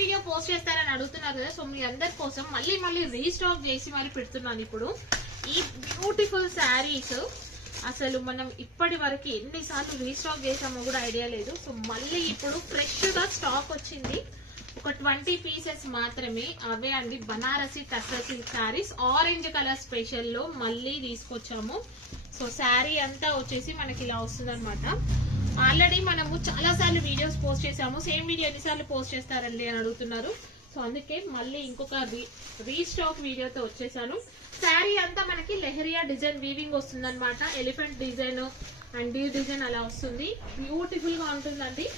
Video post చేస్తారని అడుగుతున్నారు కదా. సో మీ అందరి కోసం మళ్ళీ రీస్టాక్ చేసి మరి పెడుతున్నాను ఇప్పుడు ఈ బ్యూటిఫుల్ శారీస్. అసలు మనం ఇప్పటి వరకు ఎన్నిసార్లు రీస్టాక్ చేసామో కూడా ఐడియా లేదు. సో మళ్ళీ ఇప్పుడు ఫ్రెష్ గా స్టాక్ వచ్చింది. ఒక 20 పీసెస్ మాత్రమే అవే అండి. Banarasi tussar silk saris orange colour special లో మళ్ళీ తీసుకొచ్చాము. సో శారీ అంతా వచ్చేసి మనకి ఇలా వస్తుంది అనమాట. ఆల్రెడీ మనము చాలా సార్లు వీడియోస్ పోస్ట్ చేసాము. సేమ్ వీడియో ఎన్నిసార్లు పోస్ట్ చేస్తారండి అని అడుగుతున్నారు. సో అందుకే మళ్ళీ ఇంకొక రీస్టాక్ వీడియోతో వచ్చేసాను. శారీ అంతా మనకి లెహరియా డిజైన్ వీవింగ్ వస్తుంది అనమాట. Elephant design and D design అలా వస్తుంది. బ్యూటిఫుల్ గా ఉంటుందండి.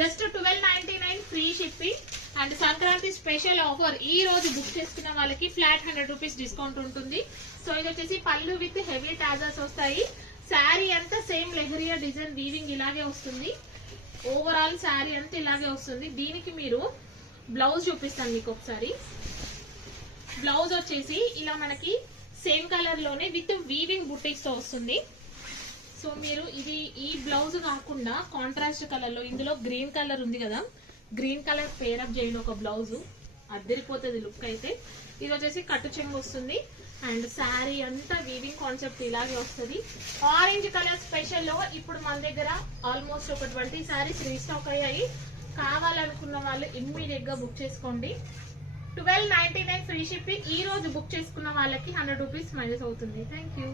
Just 1299 free shipping. And Sankranti special offer ఈ రోజు బుక్ చేసుకున్న వాళ్ళకి ఫ్లాట్ 100 రూపీస్ డిస్కౌంట్ ఉంటుంది. సో ఇది వచ్చేసి పళ్ళు విత్ హెవీ టాజర్స్ వస్తాయి. శారీ అంతా సేమ్ లెహరియా డిజైన్ వీవింగ్ ఇలాగే వస్తుంది. ఓవరాల్ శారీ అంతా ఇలాగే వస్తుంది. దీనికి మీరు బ్లౌజ్ చూపిస్తాను మీకు ఒకసారి. బ్లౌజ్ వచ్చేసి ఇలా మనకి సేమ్ కలర్ లోనే విత్ వీవింగ్ బుటీస్ తో వస్తుంది. సో మీరు ఇది ఈ బ్లౌజ్ కాకుండా కాంట్రాస్ట్ కలర్ లో, ఇందులో గ్రీన్ కలర్ ఉంది కదా, గ్రీన్ కలర్ పేరప్ చేయండి ఒక బ్లౌజ్, అద్దరిపోతుంది లుక్ అయితే. ఇది వచ్చేసి కట్టు చెంగు వస్తుంది. అండ్ శారీ అంతా వీవింగ్ కాన్సెప్ట్ ఇలాగే వస్తుంది. ఆరెంజ్ కలర్ స్పెషల్ లో ఇప్పుడు మన దగ్గర ఆల్మోస్ట్ ఒక 20 శారీస్ రీస్టాక్ అయ్యాయి. కావాలనుకున్న వాళ్ళు ఇమ్మీడియట్ గా బుక్ చేసుకోండి. 1299 ఫ్రీ షిప్పింగ్. ఈ రోజు బుక్ చేసుకున్న వాళ్ళకి 100 రూపీస్ మైనస్ అవుతుంది. Thank you.